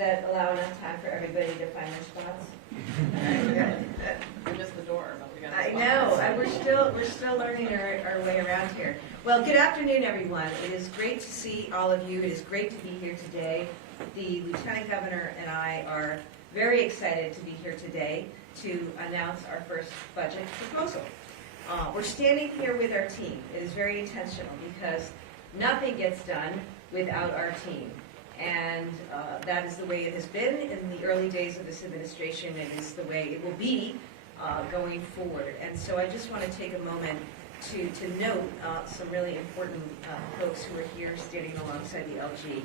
that allow enough time for everybody to find their spots? We're just the door, but we got I know, we're still learning our way around here. Well, good afternoon, everyone. It is great to see all of you. It is great to be here today. The Lieutenant Governor and I are very excited to be here today to announce our first budget proposal. We're standing here with our team. It is very intentional because nothing gets done without our team. And that is the way it has been in the early days of this administration. It is the way it will be going forward. And so I just want to take a moment to note some really important folks who are here standing alongside the LG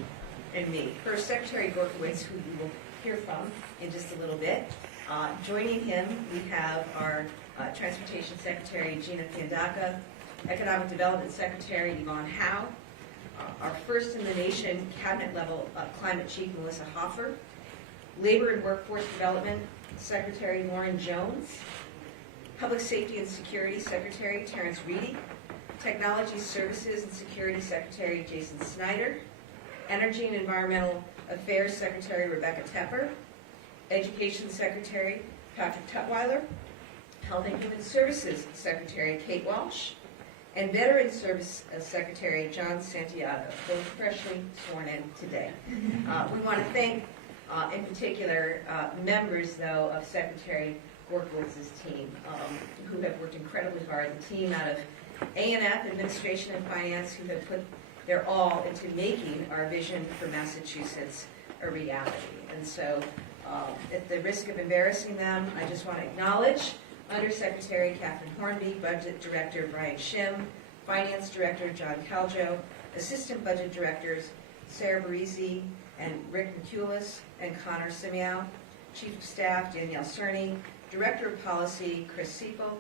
and me. First, Secretary Gorkowitz, who we will hear from in just a little bit. Joining him, we have our Transportation Secretary, Gina Fiandaca, Economic Development Secretary, Yvonne Howe, our first in the nation cabinet-level climate chief, Melissa Hoffer, Labor and Workforce Development Secretary, Lauren Jones, Public Safety and Security Secretary, Terrence Reedy, Technology Services and Security Secretary, Jason Snyder, Energy and Environmental Affairs Secretary, Rebecca Tepper, Education Secretary, Patrick Tutwiler, Health and Human Services Secretary, Kate Walsh, and Veteran Service Secretary John Santiago, both freshly sworn in today. We want to thank, in particular, members, though, of Secretary Gorkowitz's team, who have worked incredibly hard. The team out of A&F, Administration and Finance, who have put their all into making our vision for Massachusetts a reality. And so, at the risk of embarrassing them, I just want to acknowledge Undersecretary Catherine Hornby, Budget Director Brian Shim, Finance Director John Caljo, Assistant Budget Directors Sarah Barisi and Rick McCulis and Connor Simiow, Chief of Staff Danielle Cerny, Director of Policy Chris Siepel,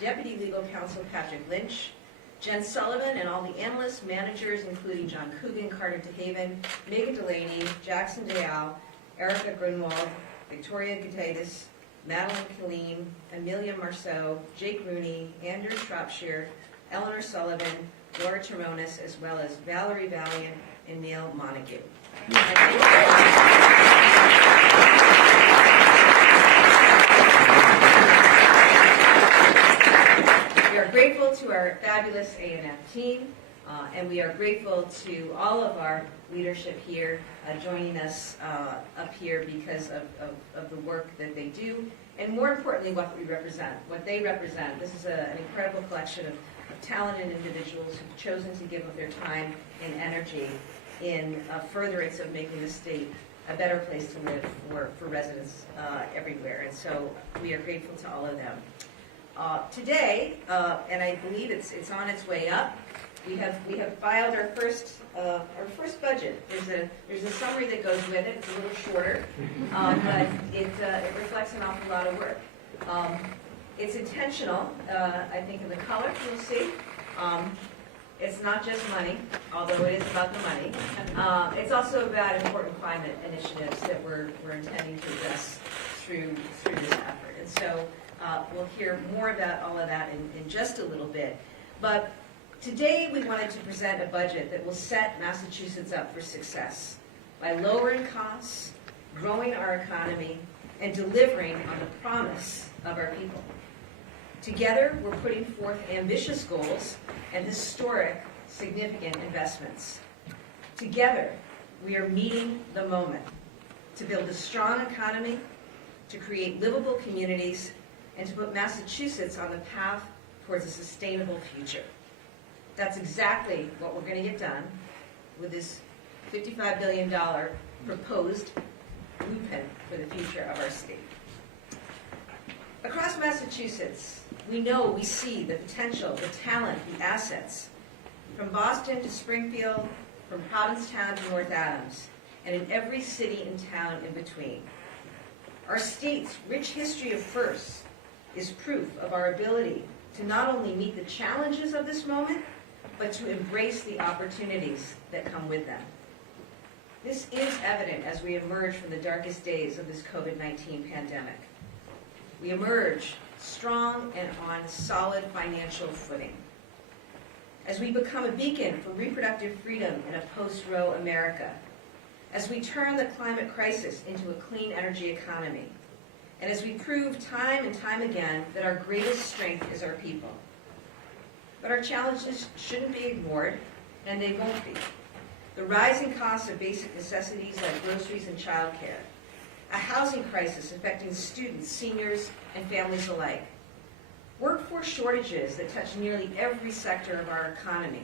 Deputy Legal Counsel Patrick Lynch, Jen Sullivan and all the analysts, managers, including John Coogan, Carter DeHaven, Megan Delaney, Jackson Dayal, Erica Grunwald, Victoria Gutaitis, Madeline Killeen, Amelia Marceau, Jake Rooney, Andrew Shropshire, Eleanor Sullivan, Laura Termonis, as well as Valerie Valiant and Neil Montague. We are grateful to our fabulous A&F team, and we are grateful to all of our leadership here joining us up here because of the work that they do, and more importantly, what they represent. This is an incredible collection of talented individuals who've chosen to give up their time and energy in furtherance of making the state a better place to live for residents everywhere, and so we are grateful to all of them. Today, and I believe it's on its way up, we have filed our first budget. There's a summary that goes with it. It's a little shorter, but it reflects an awful lot of work. It's intentional, I think, in the color you'll see. It's not just money, although it is about the money. It's also about important climate initiatives that we're intending to address through this effort. And so we'll hear more about all of that in just a little bit. But today we wanted to present a budget that will set Massachusetts up for success by lowering costs, growing our economy, and delivering on the promise of our people. Together, we're putting forth ambitious goals and historic, significant investments. Together, we are meeting the moment to build a strong economy, to create livable communities, and to put Massachusetts on the path towards a sustainable future. That's exactly what we're going to get done with this $55 billion proposed blueprint for the future of our state. Across Massachusetts, we see the potential, the talent, the assets, from Boston to Springfield, from Provincetown to North Adams, and in every city and town in between. Our state's rich history of firsts is proof of our ability to not only meet the challenges of this moment, but to embrace the opportunities that come with them. This is evident as we emerge from the darkest days of this COVID-19 pandemic. We emerge strong and on solid financial footing. As we become a beacon for reproductive freedom in a post-Roe America, as we turn the climate crisis into a clean energy economy, and as we prove time and time again that our greatest strength is our people. But our challenges shouldn't be ignored, and they won't be. The rising costs of basic necessities like groceries and childcare, a housing crisis affecting students, seniors, and families alike, workforce shortages that touch nearly every sector of our economy,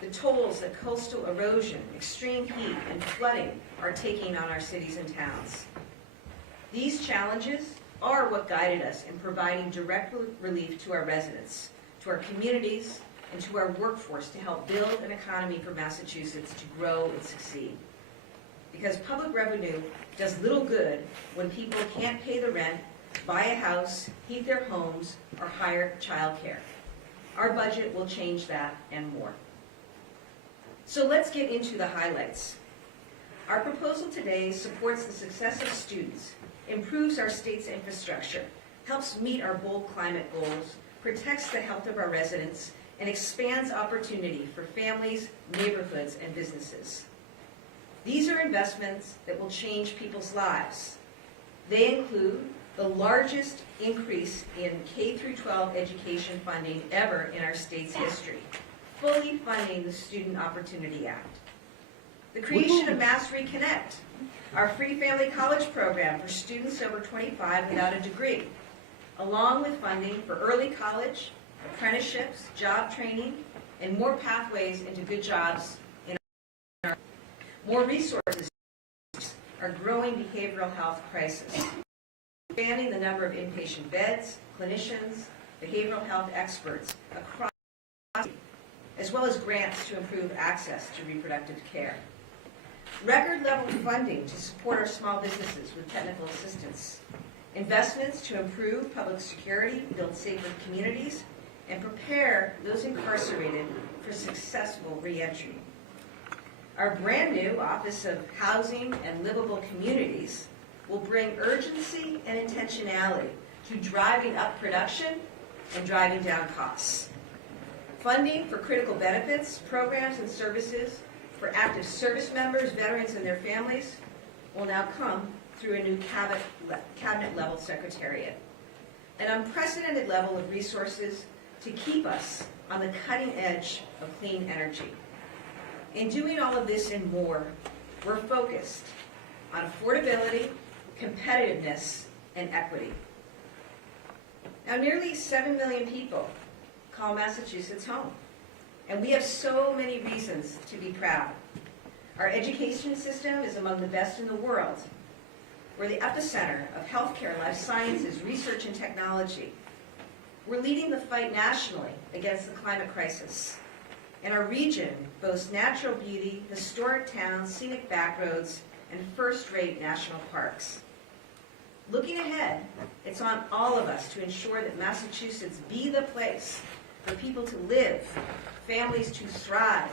the tolls that coastal erosion, extreme heat, and flooding are taking on our cities and towns. These challenges are what guided us in providing direct relief to our residents, to our communities, and to our workforce to help build an economy for Massachusetts to grow and succeed. Because public revenue does little good when people can't pay the rent, buy a house, heat their homes, or hire childcare. Our budget will change that and more. So let's get into the highlights. Our proposal today supports the success of students, improves our state's infrastructure, helps meet our bold climate goals, protects the health of our residents, and expands opportunity for families, neighborhoods, and businesses. These are investments that will change people's lives. They include the largest increase in K-12 education funding ever in our state's history, fully funding the Student Opportunity Act. The creation of Mass Reconnect, our free family college program for students over 25 without a degree, along with funding for early college, apprenticeships, job training, and more pathways into good jobs in our more resources, our growing behavioral health crisis, expanding the number of inpatient beds, clinicians, behavioral health experts across, as well as grants to improve access to reproductive care. Record level funding to support our small businesses with technical assistance. Investments to improve public security, build safer communities, and prepare those incarcerated for successful reentry. Our brand new Office of Housing and Livable Communities will bring urgency and intentionality to driving up production and driving down costs. Funding for critical benefits, programs, and services for active service members, veterans, and their families will now come through a new cabinet-level secretariat. An unprecedented level of resources to keep us on the cutting edge of clean energy. In doing all of this and more, we're focused on affordability, competitiveness, and equity. Now, nearly 7 million people call Massachusetts home, and we have so many reasons to be proud. Our education system is among the best in the world. We're the epicenter of healthcare, life sciences, research, and technology. We're leading the fight nationally against the climate crisis. And our region boasts natural beauty, historic towns, scenic backroads, and first-rate national parks. Looking ahead, it's on all of us to ensure that Massachusetts be the place for people to live, families to thrive,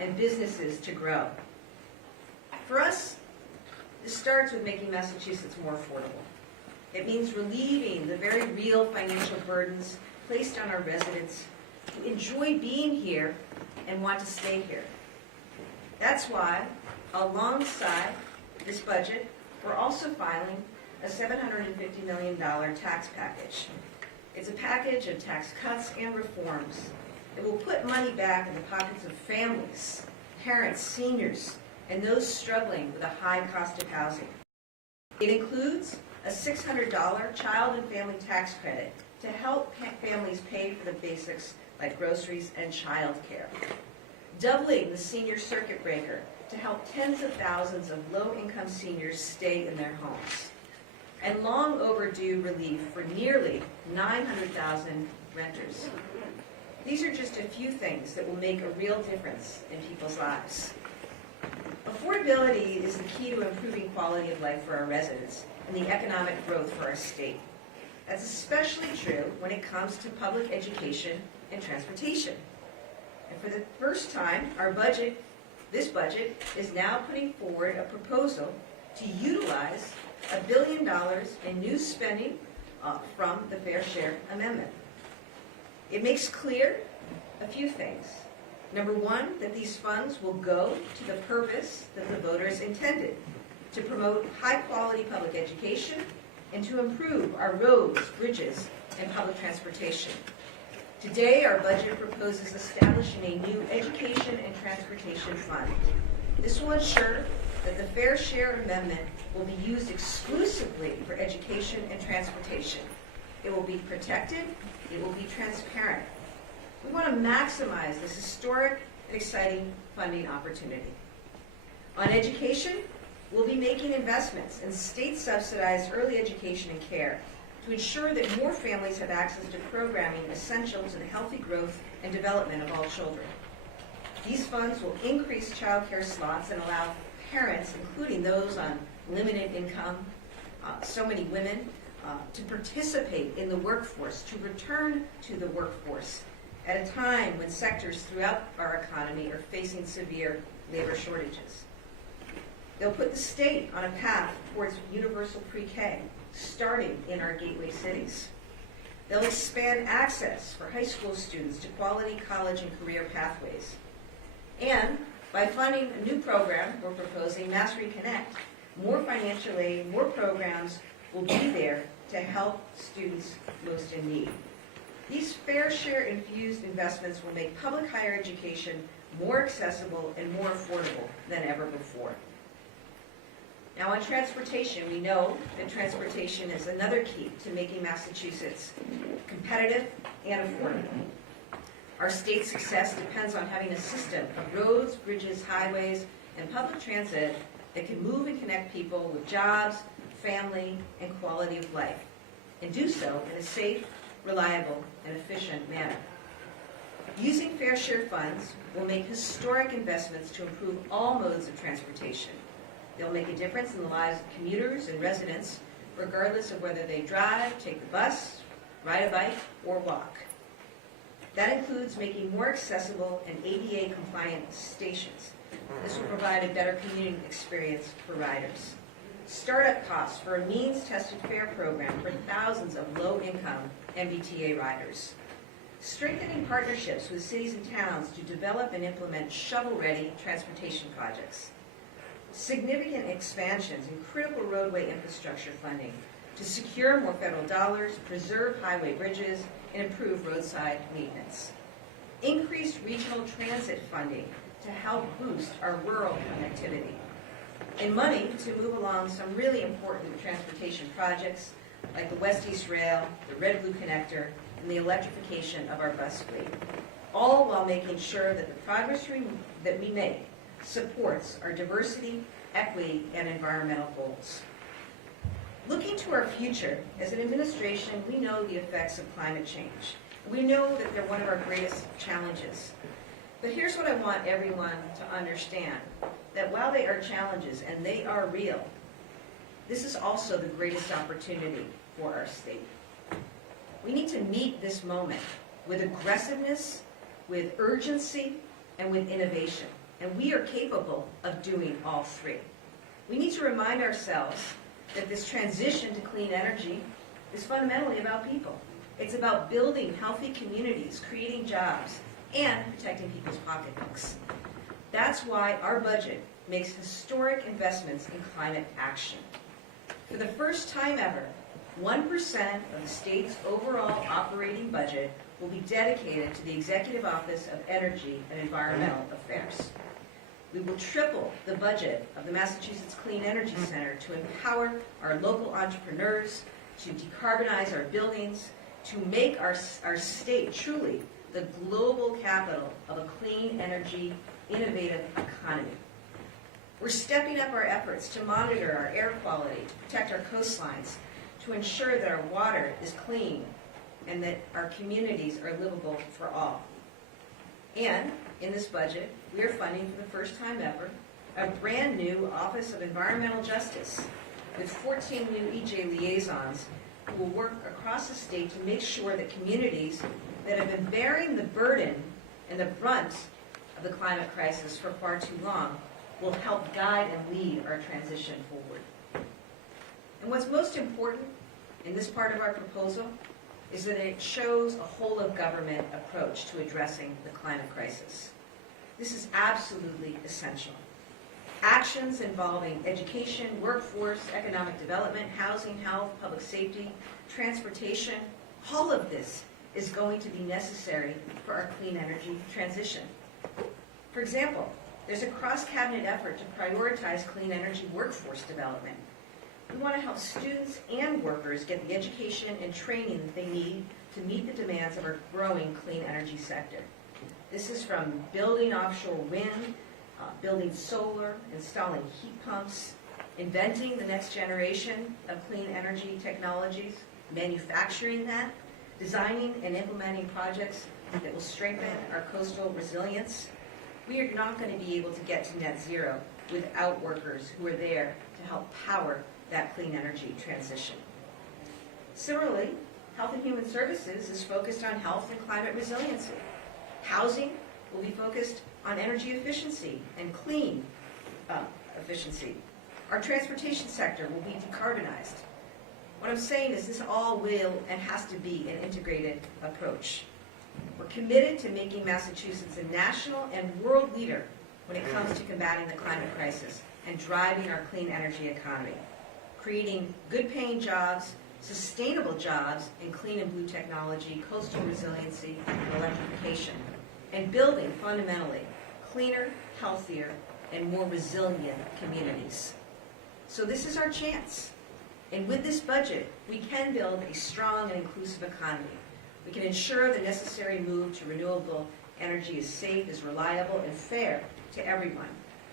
and businesses to grow. For us, this starts with making Massachusetts more affordable. It means relieving the very real financial burdens placed on our residents who enjoy being here and want to stay here. That's why, alongside this budget, we're also filing a $750 million tax package. It's a package of tax cuts and reforms that will put money back in the pockets of families, parents, seniors, and those struggling with a high cost of housing. It includes a $600 child and family tax credit to help families pay for the basics like groceries and child care. Doubling the senior circuit breaker to help tens of thousands of low-income seniors stay in their homes. And long overdue relief for nearly 900,000 renters. These are just a few things that will make a real difference in people's lives. Affordability is the key to improving quality of life for our residents and the economic growth for our state. That's especially true when it comes to public education and transportation. And for the first time, this budget is now putting forward a proposal to utilize $1 billion in new spending from the Fair Share Amendment. It makes clear a few things. Number one, that these funds will go to the purpose that the voters intended, to promote high-quality public education and to improve our roads, bridges, and public transportation. Today, our budget proposes establishing a new Education and Transportation Fund. This will ensure that the Fair Share Amendment will be used exclusively for education and transportation. It will be protected, it will be transparent. We want to maximize this historic and exciting funding opportunity. On education, we'll be making investments in state-subsidized early education and care to ensure that more families have access to programming essential to the healthy growth and development of all children. These funds will increase child care slots and allow parents, including those on limited income, so many women, to participate in the workforce, to return to the workforce at a time when sectors throughout our economy are facing severe labor shortages. They'll put the state on a path towards universal pre-K, starting in our gateway cities. They'll expand access for high school students to quality college and career pathways. And by funding a new program we're proposing, Mass Reconnect, more financial aid, more programs will be there to help students most in need. These fair share infused investments will make public higher education more accessible and more affordable than ever before. Now on transportation, we know that transportation is another key to making Massachusetts competitive and affordable. Our state's success depends on having a system of roads, bridges, highways, and public transit that can move and connect people with jobs, family, and quality of life, and do so in a safe, reliable, and efficient manner. Using fair share funds will make historic investments to improve all modes of transportation. They'll make a difference in the lives of commuters and residents, regardless of whether they drive, take the bus, ride a bike, or walk. That includes making more accessible and ADA-compliant stations. This will provide a better commuting experience for riders. Startup costs for a means-tested fare program for thousands of low-income MBTA riders. Strengthening partnerships with cities and towns to develop and implement shovel-ready transportation projects. Significant expansions in critical roadway infrastructure funding to secure more federal dollars, preserve highway bridges, and improve roadside maintenance. Increased regional transit funding to help boost our rural connectivity. And money to move along some really important transportation projects like the West-East Rail, the Red-Blue Connector, and the electrification of our bus fleet, all while making sure that the progress that we make supports our diversity, equity, and environmental goals. Looking to our future, as an administration, we know the effects of climate change. We know that they're one of our greatest challenges. But here's what I want everyone to understand, that while they are challenges, and they are real, this is also the greatest opportunity for our state. We need to meet this moment with aggressiveness, with urgency, and with innovation. And we are capable of doing all three. We need to remind ourselves that this transition to clean energy is fundamentally about people. It's about building healthy communities, creating jobs, and protecting people's pocketbooks. That's why our budget makes historic investments in climate action. For the first time ever, 1% of the state's overall operating budget will be dedicated to the Executive Office of Energy and Environmental Affairs. We will triple the budget of the Massachusetts Clean Energy Center to empower our local entrepreneurs, to decarbonize our buildings, to make our state truly the global capital of a clean energy, innovative economy. We're stepping up our efforts to monitor our air quality, to protect our coastlines, to ensure that our water is clean and that our communities are livable for all. And in this budget, we are funding for the first time ever a brand new Office of Environmental Justice with 14 new EJ liaisons who will work across the state to make sure that communities that have been bearing the burden and the brunt of the climate crisis for far too long will help guide and lead our transition forward. And what's most important in this part of our proposal is that it shows a whole-of-government approach to addressing the climate crisis. This is absolutely essential. Actions involving education, workforce, economic development, housing, health, public safety, transportation, all of this is going to be necessary for our clean energy transition. For example, there's a cross-cabinet effort to prioritize clean energy workforce development. We want to help students and workers get the education and training that they need to meet the demands of our growing clean energy sector. This is from building offshore wind, building solar, installing heat pumps, inventing the next generation of clean energy technologies, manufacturing that, designing and implementing projects that will strengthen our coastal resilience. We are not going to be able to get to net zero without workers who are there to help power that clean energy transition. Similarly, Health and Human Services is focused on health and climate resiliency. Housing will be focused on energy efficiency and clean efficiency. Our transportation sector will be decarbonized. What I'm saying is this all will and has to be an integrated approach. We're committed to making Massachusetts a national and world leader when it comes to combating the climate crisis and driving our clean energy economy, creating good-paying jobs, sustainable jobs in clean and blue technology, coastal resiliency, and electrification, and building, fundamentally, cleaner, healthier, and more resilient communities. So this is our chance. And with this budget, we can build a strong and inclusive economy. We can ensure the necessary move to renewable energy is safe, is reliable, and fair to everyone.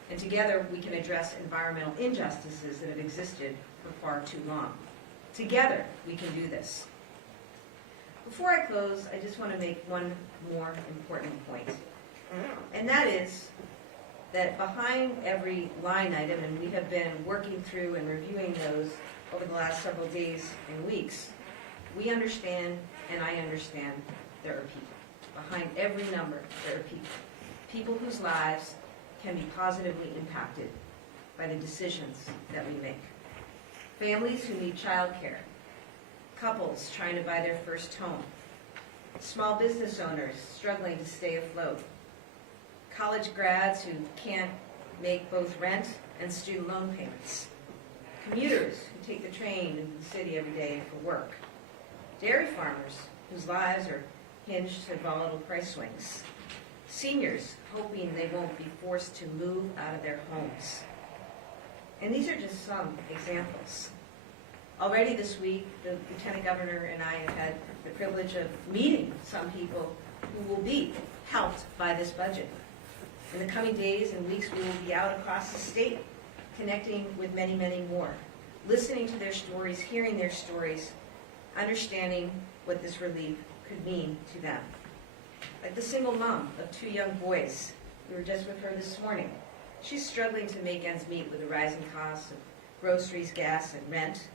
And together, we can address environmental injustices that have existed for far too long. Together, we can do this. Before I close, I just want to make one more important point. And that is that behind every line item, and we have been working through and reviewing those over the last several days and weeks, we understand, and I understand, there are people. Behind every number, there are people. People whose lives can be positively impacted by the decisions that we make. Families who need childcare, couples trying to buy their first home, small business owners struggling to stay afloat, college grads who can't make both rent and student loan payments, commuters who take the train into the city every day for work, dairy farmers whose lives are hinged to volatile price swings, seniors hoping they won't be forced to move out of their homes. And these are just some examples. Already this week, the Lieutenant Governor and I have had the privilege of meeting some people who will be helped by this budget. In the coming days and weeks, we will be out across the state, connecting with many, many more, listening to their stories, hearing their stories, understanding what this relief could mean to them. Like the single mom of 2 young boys. We were just with her this morning. She's struggling to make ends meet with the rising costs of groceries, gas, and rent.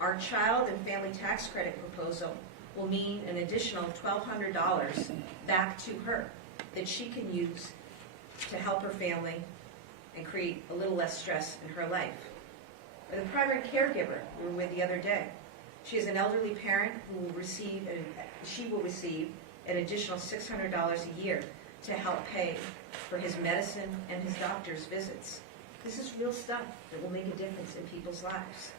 Our child and family tax credit proposal will mean an additional $1,200 back to her that she can use to help her family and create a little less stress in her life. Or the primary caregiver we were with the other day. She is an elderly parent who will receive, she will receive an additional $600 a year to help pay for his medicine and his doctor's visits. This is real stuff that will make a difference in people's lives.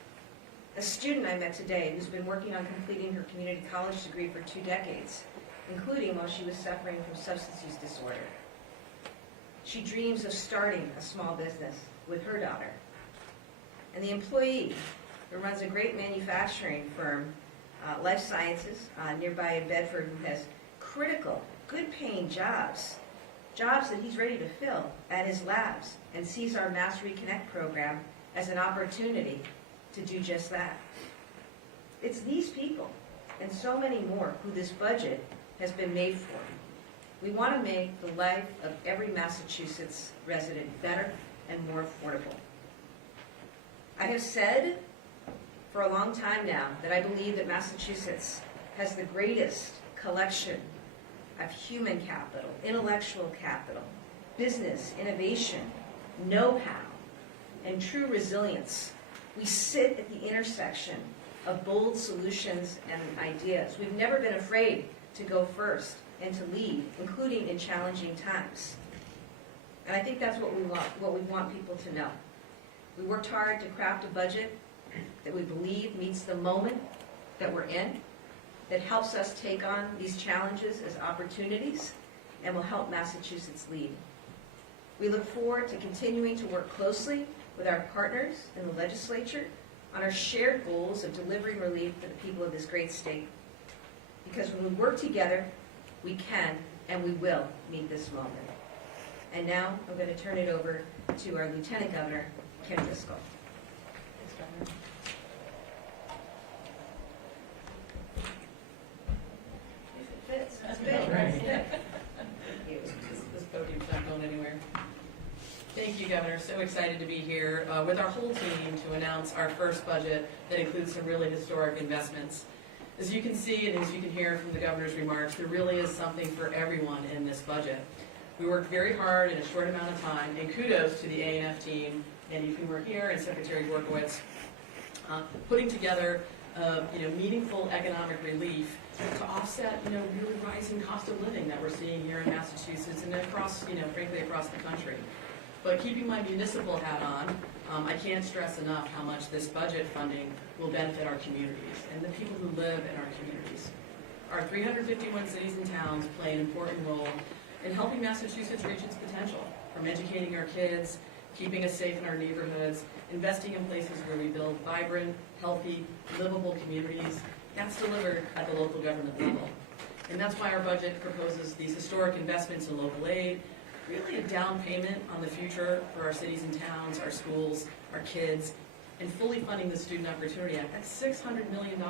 A student I met today who's been working on completing her community college degree for 2 decades, including while she was suffering from substance use disorder. She dreams of starting a small business with her daughter. And the employee who runs a great manufacturing firm, Life Sciences, nearby in Bedford, who has critical, good-paying jobs that he's ready to fill at his labs, and sees our Mass Reconnect program as an opportunity to do just that. It's these people, and so many more, who this budget has been made for. We want to make the life of every Massachusetts resident better and more affordable. I have said for a long time now that I believe that Massachusetts has the greatest collection of human capital, intellectual capital, business, innovation, know-how, and true resilience. We sit at the intersection of bold solutions and ideas. We've never been afraid to go first and to lead, including in challenging times. And I think that's what we want people to know. We worked hard to craft a budget that we believe meets the moment that we're in, that helps us take on these challenges as opportunities, and will help Massachusetts lead. We look forward to continuing to work closely with our partners in the legislature on our shared goals of delivering relief for the people of this great state. Because when we work together, we can and we will meet this moment. And now I'm going to turn it over to our Lieutenant Governor, Kim Fiscal. Thanks, Governor. If it fits, that's That's good. right. Thank you. This podium's not going anywhere. Thank you, Governor. So excited to be here with our whole team to announce our first budget that includes some really historic investments. As you can see and as you can hear from the Governor's remarks, there really is something for everyone in this budget. We worked very hard in a short amount of time, and kudos to the A&F team, and you were here, and Secretary Gorkowitz, putting together meaningful economic relief to offset really rising cost of living that we're seeing here in Massachusetts and across frankly across the country. But keeping my municipal hat on, I can't stress enough how much this budget funding will benefit our communities and the people who live in our communities. Our 351 cities and towns play an important role in helping Massachusetts reach its potential, from educating our kids, keeping us safe in our neighborhoods, investing in places where we build vibrant, healthy, livable communities. That's delivered at the local government level. And that's why our budget proposes these historic investments in local aid, really a down payment on the future for our cities and towns, our schools, our kids, and fully funding the Student Opportunity Act. That's $600 million,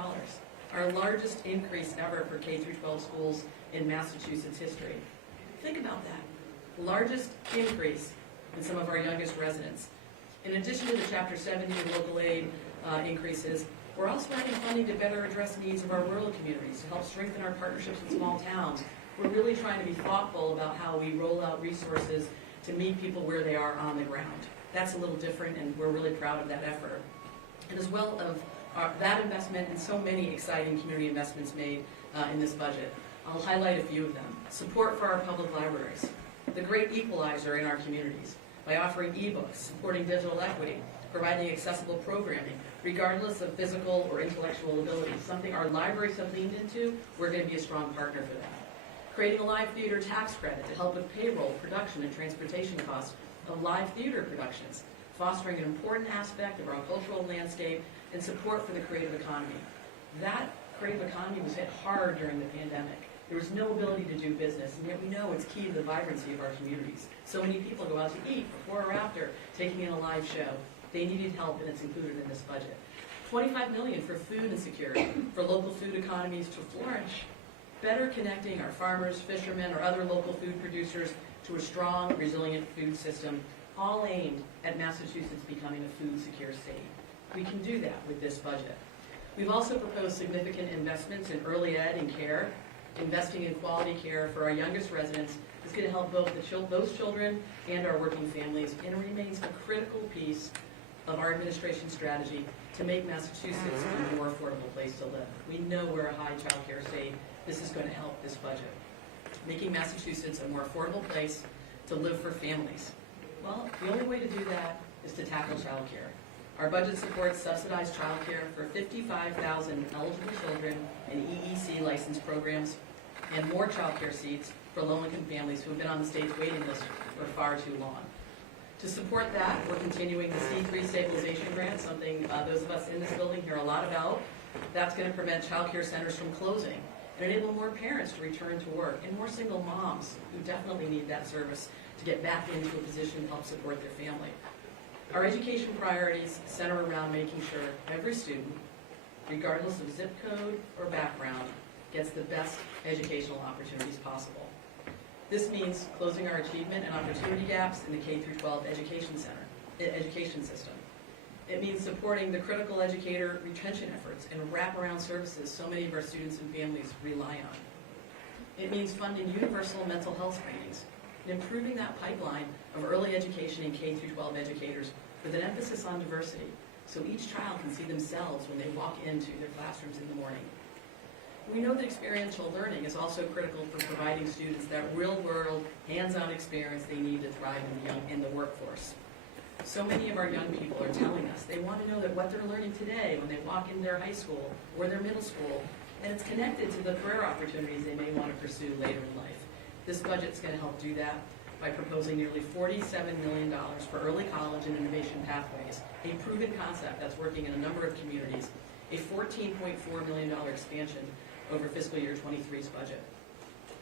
our largest increase ever for K-12 schools in Massachusetts history. Think about that. Largest increase in some of our youngest residents. In addition to the Chapter 70 and local aid increases, we're also adding funding to better address needs of our rural communities, to help strengthen our partnerships with small towns. We're really trying to be thoughtful about how we roll out resources to meet people where they are on the ground. That's a little different, and we're really proud of that effort. And as well of that investment and so many exciting community investments made in this budget. I'll highlight a few of them. Support for our public libraries, the great equalizer in our communities, by offering ebooks, supporting digital equity, providing accessible programming, regardless of physical or intellectual ability, something our libraries have leaned into. We're going to be a strong partner for that. Creating a live theater tax credit to help with payroll, production, and transportation costs of live theater productions, fostering an important aspect of our cultural landscape and support for the creative economy. That creative economy was hit hard during the pandemic. There was no ability to do business, and yet we know it's key to the vibrancy of our communities. So many people go out to eat before or after, taking in a live show. They needed help, and it's included in this budget. $25 million for food insecurity, for local food economies to flourish. Better connecting our farmers, fishermen, or other local food producers to a strong, resilient food system, all aimed at Massachusetts becoming a food-secure state. We can do that with this budget. We've also proposed significant investments in early ed and care. Investing in quality care for our youngest residents is going to help both those children and our working families, and it remains a critical piece of our administration's strategy to make Massachusetts a more affordable place to live. We know we're a high child care state. This is going to help this budget. Making Massachusetts a more affordable place to live for families. Well, the only way to do that is to tackle child care. Our budget supports subsidized child care for 55,000 eligible children in EEC licensed programs and more child care seats for low-income families who have been on the state's waiting list for far too long. To support that, we're continuing the C3 stabilization grant, something those of us in this building hear a lot about. That's going to prevent child care centers from closing and enable more parents to return to work and more single moms who definitely need that service to get back into a position to help support their family. Our education priorities center around making sure every student, regardless of zip code or background, gets the best educational opportunities possible. This means closing our achievement and opportunity gaps in the K-12 education system. It means supporting the critical educator retention efforts and wraparound services so many of our students and families rely on. It means funding universal mental health screenings and improving that pipeline of early education and K-12 educators with an emphasis on diversity, so each child can see themselves when they walk into their classrooms in the morning. We know that experiential learning is also critical for providing students that real-world, hands-on experience they need to thrive in the workforce. So many of our young people are telling us they want to know that what they're learning today when they walk into their high school or their middle school, and it's connected to the career opportunities they may want to pursue later in life. This budget's going to help do that by proposing nearly $47 million for early college and innovation pathways, a proven concept that's working in a number of communities, a $14.4 million expansion over fiscal year 23's budget.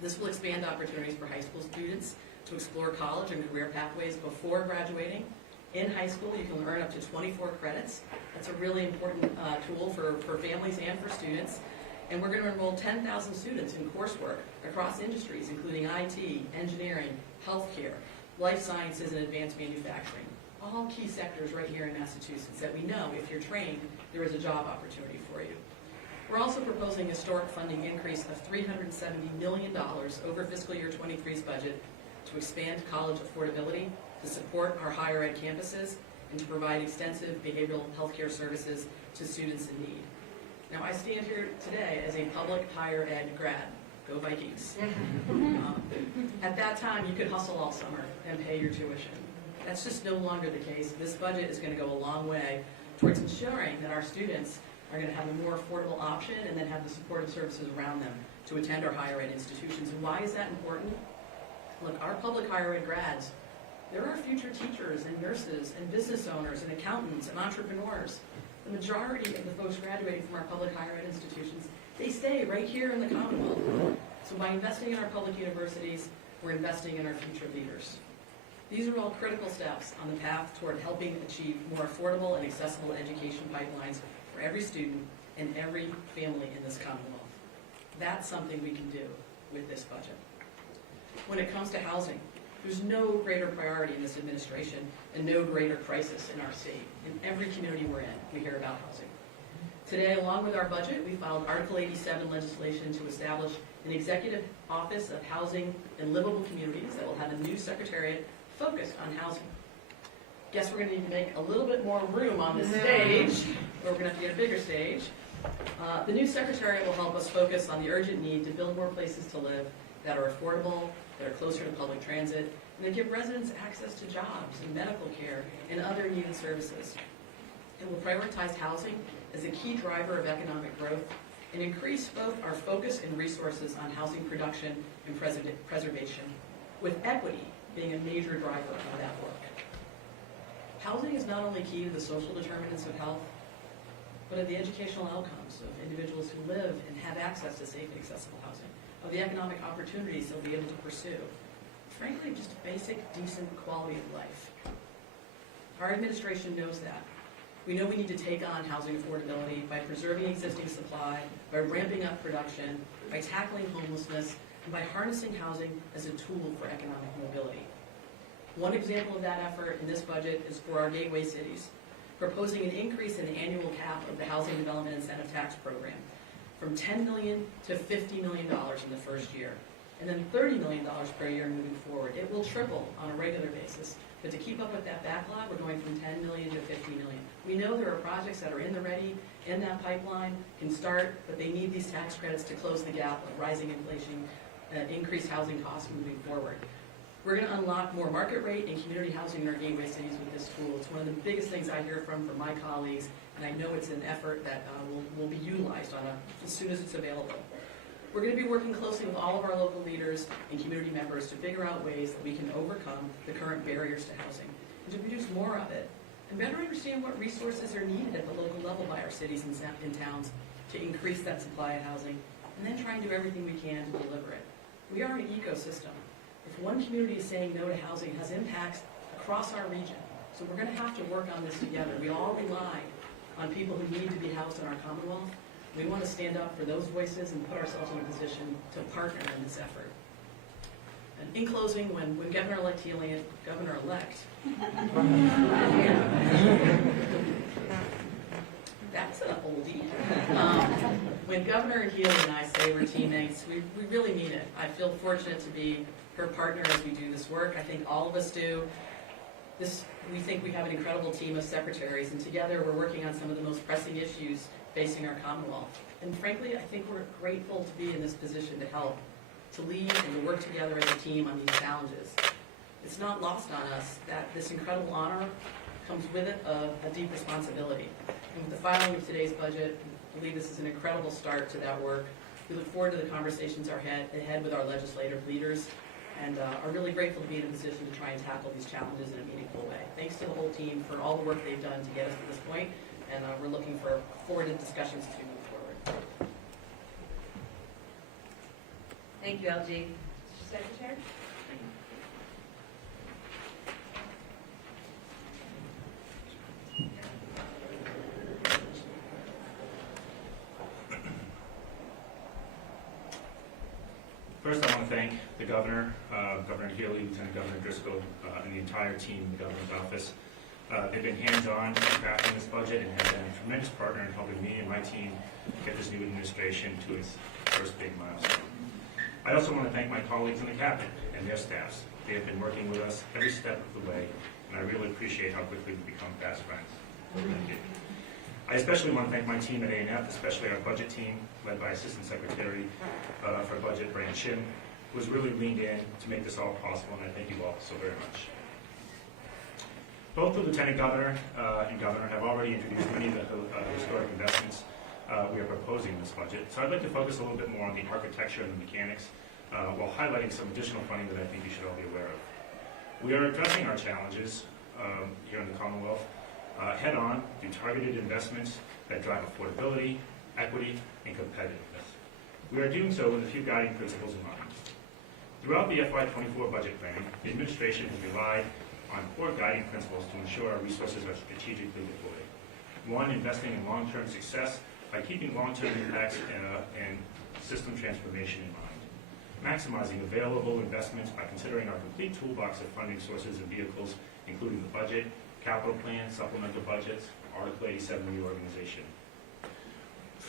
This will expand opportunities for high school students to explore college and career pathways before graduating. In high school, you can earn up to 24 credits. That's a really important tool for families and for students. And we're going to enroll 10,000 students in coursework across industries, including IT, engineering, healthcare, life sciences, and advanced manufacturing. All key sectors right here in Massachusetts that we know, if you're trained, there is a job opportunity for you. We're also proposing a historic funding increase of $370 million over fiscal year 23's budget to expand college affordability, to support our higher ed campuses, and to provide extensive behavioral healthcare services to students in need. Now, I stand here today as a public higher ed grad. Go Vikings. At that time, you could hustle all summer and pay your tuition. That's just no longer the case. This budget is going to go a long way towards ensuring that our students are going to have a more affordable option and then have the supportive services around them to attend our higher ed institutions. And why is that important? Look, our public higher ed grads, they're our future teachers and nurses and business owners and accountants and entrepreneurs. The majority of the folks graduating from our public higher ed institutions, they stay right here in the Commonwealth. So by investing in our public universities, we're investing in our future leaders. These are all critical steps on the path toward helping achieve more affordable and accessible education pipelines for every student and every family in this Commonwealth. That's something we can do with this budget. When it comes to housing, there's no greater priority in this administration and no greater crisis in our state. In every community we're in, we hear about housing. Today, along with our budget, we filed Article 87 legislation to establish an executive office of housing and livable communities that will have a new secretariat focused on housing. Guess we're going to need to make a little bit more room on this stage, or we're going to have to get a bigger stage. The new secretariat will help us focus on the urgent need to build more places to live that are affordable, that are closer to public transit, and that give residents access to jobs and medical care and other needed services. It will prioritize housing as a key driver of economic growth and increase both our focus and resources on housing production and preservation, with equity being a major driver of that work. Housing is not only key to the social determinants of health, but of the educational outcomes of individuals who live and have access to safe and accessible housing, of the economic opportunities they'll be able to pursue. Frankly, just basic, decent quality of life. Our administration knows that. We know we need to take on housing affordability by preserving existing supply, by ramping up production, by tackling homelessness, and by harnessing housing as a tool for economic mobility. One example of that effort in this budget is for our gateway cities, proposing an increase in the annual cap of the Housing Development Incentive Tax Program from $10 million to $50 million in the first year, and then $30 million per year moving forward. It will triple on a regular basis. But to keep up with that backlog, we're going from $10 million to $50 million. We know there are projects that are in the ready, in that pipeline, can start, but they need these tax credits to close the gap of rising inflation, increased housing costs moving forward. We're going to unlock more market rate and community housing in our gateway cities with this tool. It's one of the biggest things I hear from my colleagues, and I know it's an effort that will be utilized as soon as it's available. We're going to be working closely with all of our local leaders and community members to figure out ways that we can overcome the current barriers to housing and to produce more of it and better understand what resources are needed at the local level by our cities and towns to increase that supply of housing, and then try and do everything we can to deliver it. We are an ecosystem. If one community is saying no to housing, it has impacts across our region. So we're going to have to work on this together. We all rely on people who need to be housed in our Commonwealth. We want to stand up for those voices and put ourselves in a position to partner in this effort. And in closing, when Governor-elect Healey, Governor-elect, that's an oldie. When Governor Healey and I say we're teammates, we really mean it. I feel fortunate to be her partner as we do this work. I think all of us do. We think we have an incredible team of secretaries, and together we're working on some of the most pressing issues facing our Commonwealth. And frankly, I think we're grateful to be in this position to help, to lead and to work together as a team on these challenges. It's not lost on us that this incredible honor comes with it a deep responsibility. And with the filing of today's budget, I believe this is an incredible start to that work. We look forward to the conversations ahead with our legislative leaders, and are really grateful to be in a position to try and tackle these challenges in a meaningful way. Thanks to the whole team for all the work they've done to get us to this point, and we're looking forward to discussions as we move forward. Thank you, LG. Mr. Secretary? First, I want to thank the Governor, Governor Healey, Lieutenant Governor Driscoll, and the entire team in the Governor's office. They've been hands-on in crafting this budget and have been a tremendous partner in helping me and my team get this new administration to its first big milestone. I also want to thank my colleagues in the Cabinet and their staffs. They have been working with us every step of the way, and I really appreciate how quickly we've become fast friends. I especially want to thank my team at A&F, especially our budget team, led by Assistant Secretary for Budget, Brand Shim, who has really leaned in to make this all possible, and I thank you all so very much. Both the Lieutenant Governor and Governor have already introduced many of the historic investments we are proposing in this budget, so I'd like to focus a little bit more on the architecture and the mechanics while highlighting some additional funding that I think you should all be aware of. We are addressing our challenges here in the Commonwealth head-on through targeted investments that drive affordability, equity, and competitiveness. We are doing so with a few guiding principles in mind. Throughout the FY24 budget planning, the administration has relied on core guiding principles to ensure our resources are strategically deployed. One, investing in long-term success by keeping long-term impacts and system transformation in mind. Maximizing available investments by considering our complete toolbox of funding sources and vehicles, including the budget, capital plan, supplemental budgets, Article 87 reorganization.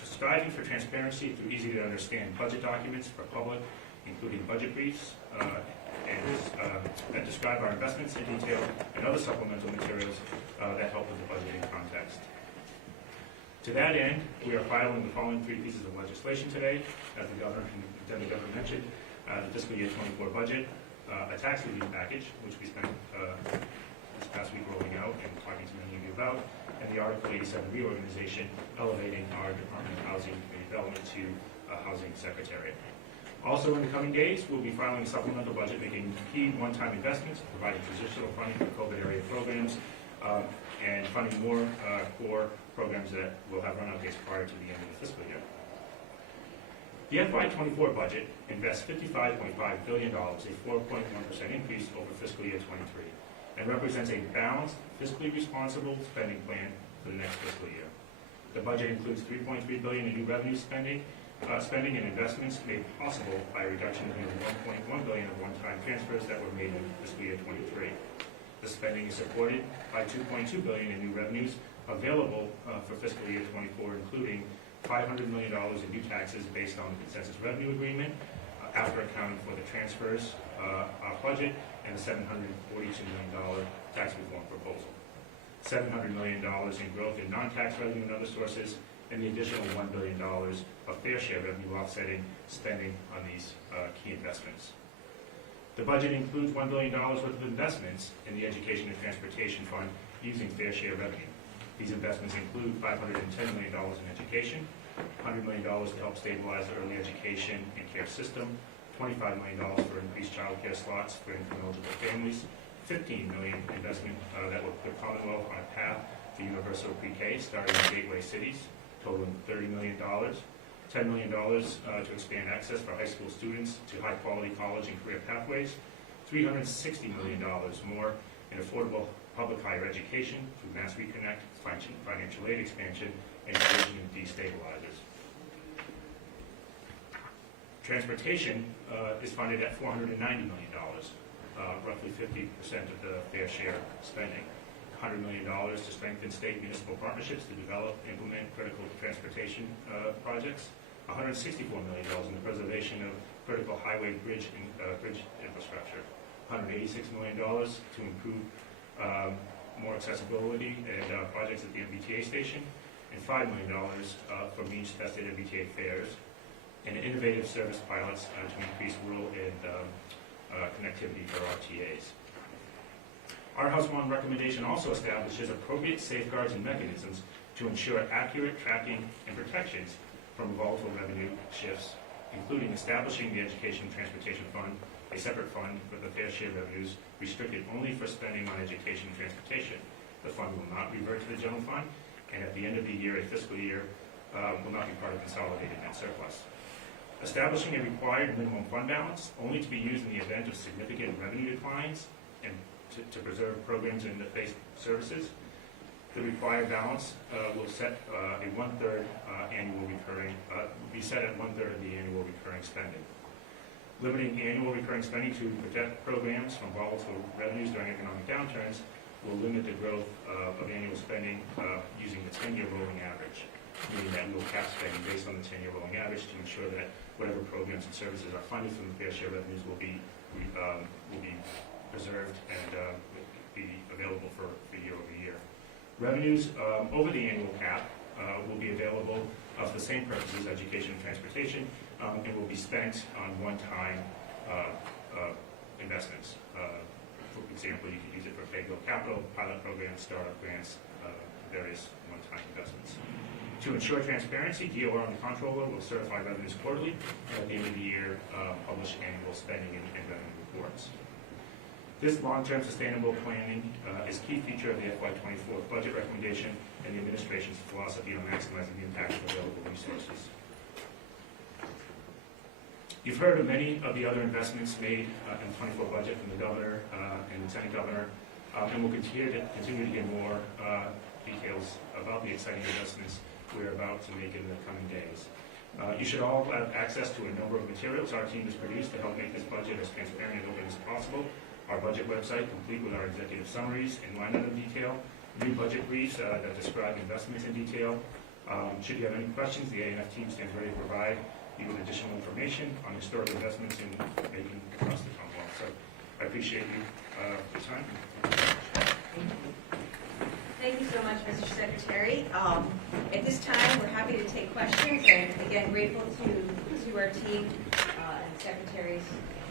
Striving for transparency through easy-to-understand budget documents for public, including budget briefs, that describe our investments in detail, and other supplemental materials that help with the budgeting context. To that end, we are filing the following three pieces of legislation today, as the Governor mentioned, the fiscal year 24 budget, a tax relief package, which we spent this past week rolling out and talking to many of you about, and the Article 87 reorganization, elevating our Department of Housing and Development to Housing Secretariat. Also in the coming days, we'll be filing a supplemental budget making key one-time investments, providing transitional funding for COVID area programs, and funding more core programs that will have runout dates prior to the end of the fiscal year. The FY24 budget invests $55.5 billion, a 4.1% increase over fiscal year 23, and represents a balanced, fiscally responsible spending plan for the next fiscal year. The budget includes $3.3 billion in new revenue spending and investments made possible by a reduction of nearly $1.1 billion of one-time transfers that were made in fiscal year 23. The spending is supported by $2.2 billion in new revenues available for fiscal year 24, including $500 million in new taxes based on the consensus revenue agreement, after accounting for the transfers, our budget, and the $742 million tax reform proposal. $700 million in growth in non-tax revenue and other sources, and the additional $1 billion of fair share revenue offsetting spending on these key investments. The budget includes $1 billion worth of investments in the Education and Transportation Fund using fair share revenue. These investments include $510 million in education, $100 million to help stabilize the early education and care system, $25 million for increased child care slots for income-eligible families, $15 million investment that will put Commonwealth on a path to universal pre-K starting in gateway cities, totaling $30 million, $10 million to expand access for high school students to high-quality college and career pathways, $360 million more in affordable public higher education through Mass Reconnect, financial aid expansion, and tuition and fee stabilizers. Transportation is funded at $490 million, roughly 50% of the fair share spending. $100 million to strengthen state municipal partnerships to develop and implement critical transportation projects. $164 million in the preservation of critical highway bridge infrastructure. $186 million to improve more accessibility and projects at the MBTA station, and $5 million for means-tested MBTA fares, and innovative service pilots to increase rural and connectivity for RTAs. Our House 1 recommendation also establishes appropriate safeguards and mechanisms to ensure accurate tracking and protections from volatile revenue shifts, including establishing the Education and Transportation Fund, a separate fund for the fair share revenues restricted only for spending on education and transportation. The fund will not revert to the general fund, and at the end of the year, a fiscal year, will not be part of consolidated net surplus. Establishing a required minimum fund balance, only to be used in the event of significant revenue declines and to preserve programs and base services. The required balance will set a one-third annual recurring, be set at one-third of the annual recurring spending. Limiting annual recurring spending to protect programs from volatile revenues during economic downturns will limit the growth of annual spending using the 10-year rolling average, meaning that we will cap spending based on the 10-year rolling average to ensure that whatever programs and services are funded from the fair share revenues will be preserved and be available for year over year. Revenues over the annual cap will be available for the same purposes, education and transportation, and will be spent on one-time investments. For example, you could use it for pay-go capital, pilot programs, startup grants, various one-time investments. To ensure transparency, DOR and the Comptroller will certify revenues quarterly, and at the end of the year, publish annual spending and revenue reports. This long-term sustainable planning is a key feature of the FY24 budget recommendation and the administration's philosophy on maximizing the impact of available resources. You've heard of many of the other investments made in the 24 budget from the Governor and Lieutenant Governor, and we'll continue to get more details about the exciting investments we're about to make in the coming days. You should all have access to a number of materials our team has produced to help make this budget as transparent and open as possible. Our budget website, complete with our executive summaries and line item detail, new budget briefs that describe investments in detail. Should you have any questions, the A&F team stands ready to provide you with additional information on historical investments in making across the Commonwealth. So I appreciate you for your time. Thank you so much, Mr. Secretary. At this time, we're happy to take questions, and again, grateful to our team and secretaries.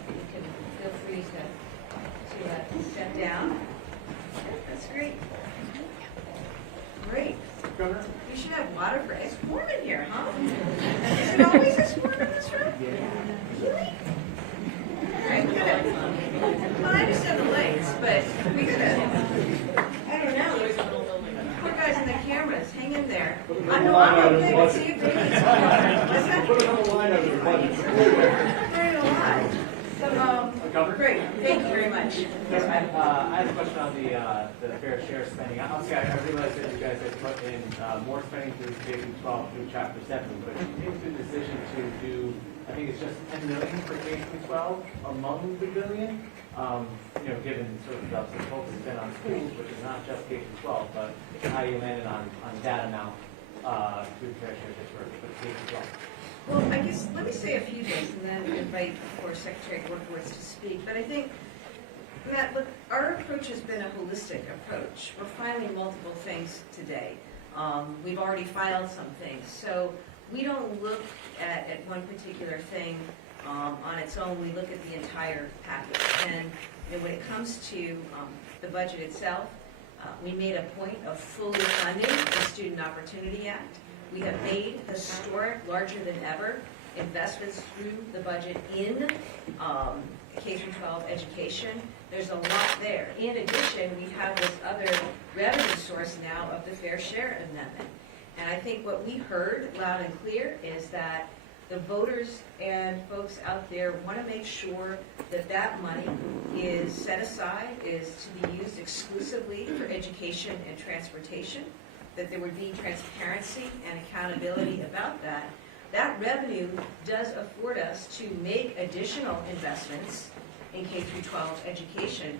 You can feel free to step down. That's great. Great. Governor? You should have water for, it's warm in here, huh? Is it always this warm in this room? Really? All right, we gotta, well, I understand the lights, but we gotta, I don't know. Poor guys in the cameras, hang in there. I know I'm okay, but see if David's what's that? Put it on the line under the budget. Very a lot. Great, thank you very much. Yes, I have a question on the fair share spending. Obviously, I realize that you guys have put in more spending through K-12 through Chapter 7, but you came to the decision to do, I think it's just $10 million for K-12 among the billion. Given sort of the focus has been on schools, which is not just K-12, but how you landed on that amount through fair share just for K-12. Well, I guess, let me say a few things, and then invite, of course, Secretary Workforce to speak. But I think, Matt, look, our approach has been a holistic approach. We're filing multiple things today. We've already filed some things. So we don't look at one particular thing on its own. We look at the entire package. And when it comes to the budget itself, we made a point of fully funding the Student Opportunity Act. We have made historic, larger than ever, investments through the budget in K-12 education. There's a lot there. In addition, we have this other revenue source now of the Fair Share Amendment. And I think what we heard loud and clear is that the voters and folks out there want to make sure that that money is set aside, is to be used exclusively for education and transportation, that there would be transparency and accountability about that. That revenue does afford us to make additional investments in K-12 education,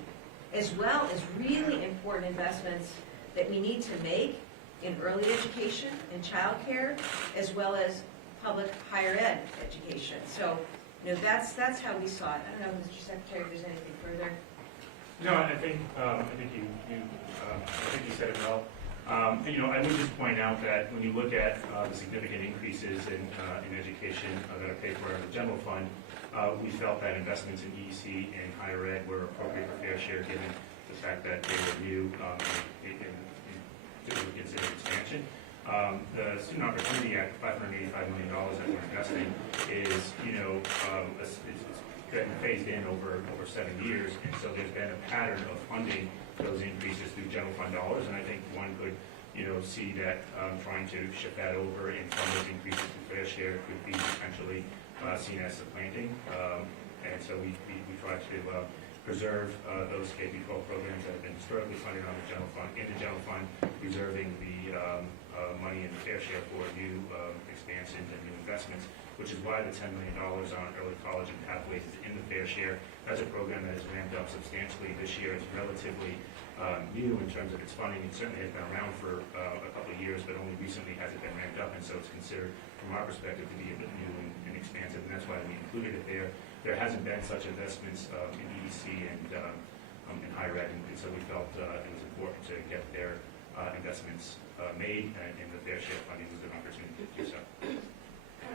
as well as really important investments that we need to make in early education, in childcare, as well as public higher ed education. So, that's how we saw it. I don't know, Mr. Secretary, if there's anything further. No, I think you said it well. I would just point out that when you look at the significant increases in education that are paid for in the general fund, we felt that investments in EEC and higher ed were appropriate for fair share given the fact that they were new and typically considered expansion. The Student Opportunity Act, $585 million that we're investing is, it's been phased in over 7 years, and so there's been a pattern of funding those increases through general fund dollars, and I think one could, see that trying to shift that over and fund those increases to fair share could be potentially seen as supplanting, and so we try to preserve those K-12 programs that have been historically funded on the general fund, preserving the money in the fair share for new expansions and new investments, which is why the $10 million on early college and pathways is in the fair share. That's a program that has ramped up substantially this year. It's relatively new in terms of its funding. It certainly has been around for a couple of years, but only recently has it been ramped up, and so it's considered, from our perspective, to be a bit new and expansive, and that's why we included it there. There hasn't been such investments in EDC and in higher ed, and so we felt it was important to get their investments made, and the fair share funding was an opportunity to do so.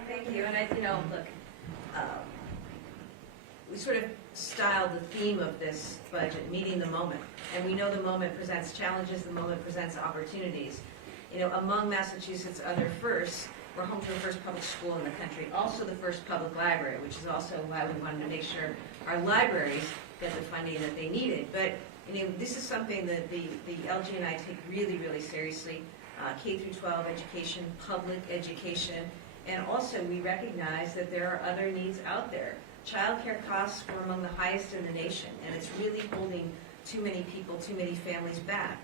Thank you, and look, we sort of styled the theme of this budget, meeting the moment, and we know the moment presents challenges, the moment presents opportunities. Among Massachusetts' other firsts, we're home to the first public school in the country, also the first public library, which is also why we wanted to make sure our libraries get the funding that they needed. But this is something that the LG and I take really, really seriously. K through 12 education, public education, and also we recognize that there are other needs out there. Childcare costs were among the highest in the nation, and it's really holding too many people, too many families back.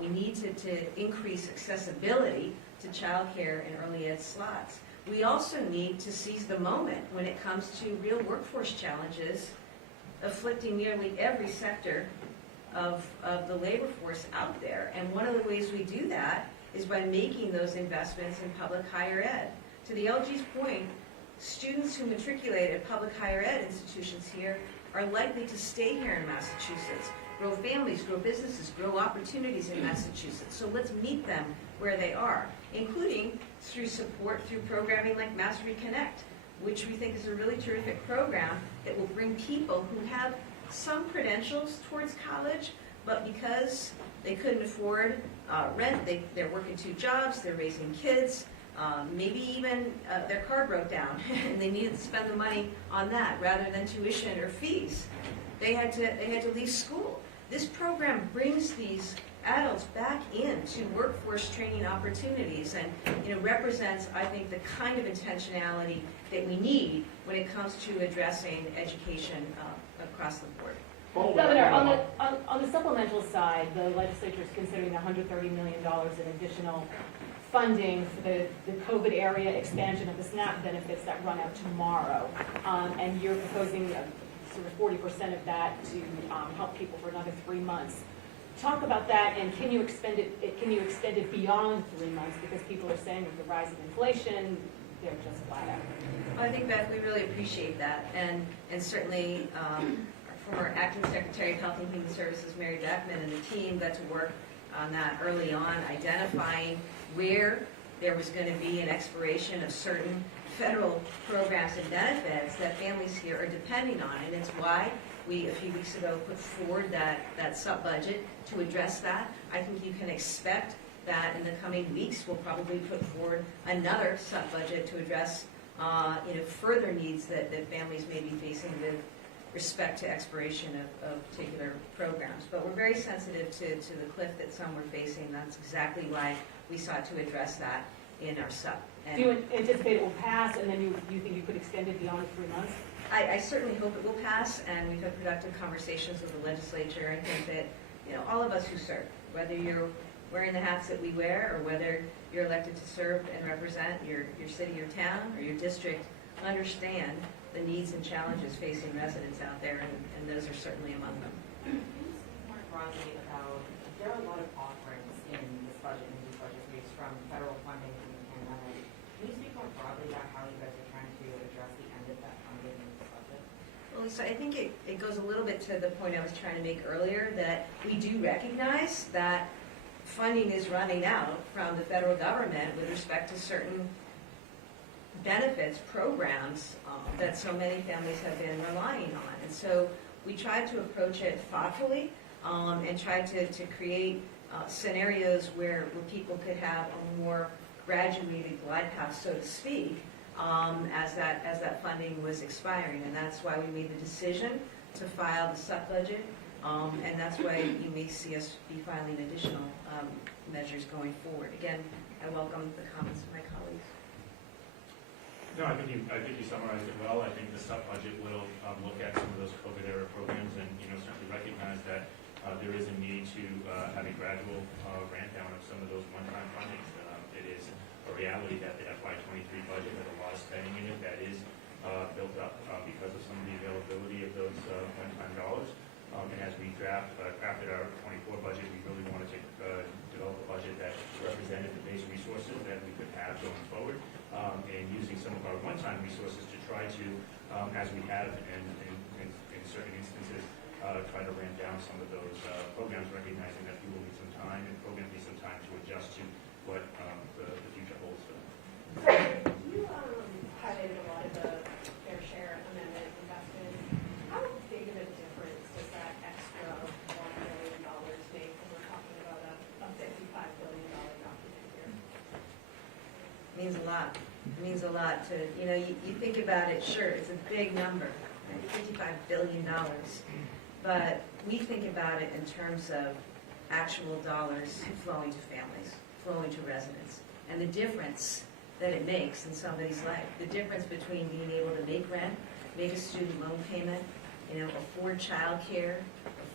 We need to increase accessibility to childcare and early ed slots. We also need to seize the moment when it comes to real workforce challenges afflicting nearly every sector of the labor force out there. And one of the ways we do that is by making those investments in public higher ed. To the LG's point, students who matriculate at public higher ed institutions here are likely to stay here in Massachusetts, grow families, grow businesses, grow opportunities in Massachusetts. So let's meet them where they are, including through support through programming like Mass Reconnect, which we think is a really terrific program that will bring people who have some credentials towards college, but because they couldn't afford rent, they're working 2 jobs, they're raising kids, maybe even their car broke down and they needed to spend the money on that rather than tuition or fees. They had to leave school. This program brings these adults back into workforce training opportunities and represents, I think, the kind of intentionality that we need when it comes to addressing education across the board. Governor, on the supplemental side, the legislature is considering $130 million in additional funding for the COVID area expansion of the SNAP benefits that run out tomorrow. And you're proposing sort of 40% of that to help people for another 3 months. Talk about that, and can you extend it beyond 3 months? Because people are saying with the rise of inflation, they're just flat out. I think, Beth, we really appreciate that, and certainly our former Acting Secretary of Health and Human Services, Mary Beckman, and the team got to work on that early on, identifying where there was going to be an expiration of certain federal programs and benefits that families here are depending on, and it's why we, a few weeks ago, put forward that sub-budget to address that. I think you can expect that in the coming weeks we'll probably put forward another sub-budget to address further needs that families may be facing with respect to expiration of particular programs. But we're very sensitive to the cliff that some were facing. That's exactly why we sought to address that in our sub. Do you anticipate it will pass, and then you think you could extend it beyond 3 months? I certainly hope it will pass, and we've had productive conversations with the legislature, and think that all of us who serve, whether you're wearing the hats that we wear, or whether you're elected to serve and represent your city, your town, or your district, understand the needs and challenges facing residents out there, and those are certainly among them. Can you speak more broadly about, there are a lot of offerings in this budget and these budget weeks from federal funding from the pandemic. Can you speak more broadly about how you guys are trying to address the end of that funding in this budget? Well, Lisa, I think it goes a little bit to the point I was trying to make earlier, that we do recognize that funding is running out from the federal government with respect to certain benefits, programs that so many families have been relying on. And so we tried to approach it thoughtfully and tried to create scenarios where people could have a more graduated glide path, so to speak, as that funding was expiring. And that's why we made the decision to file the sub-budget, and that's why you may see us be filing additional measures going forward. Again, I welcome the comments of my colleagues. No, I think you summarized it well. I think the sub-budget will look at some of those COVID-era programs and, certainly recognize that there is a need to have a gradual ramp down of some of those one-time fundings. It is a reality that the FY23 budget has a lot of spending in it that is built up because of some of the availability of those one-time dollars. And as we crafted our 24 budget, we really wanted to develop a budget that represented the base resources that we could have going forward, and using some of our one-time resources to try to, as we have in certain instances, try to ramp down some of those programs, recognizing that people need some time and programs need some time to adjust to what the future holds for them. You highlighted a lot of the fair share amendment investment. How big of a difference does that extra $1 billion make when we're talking about a $55 billion document here? It means a lot. It means a lot to, you think about it, sure, it's a big number, right? $55 billion. But we think about it in terms of actual dollars flowing to families, flowing to residents, and the difference that it makes in somebody's life. The difference between being able to make rent, make a student loan payment, afford childcare,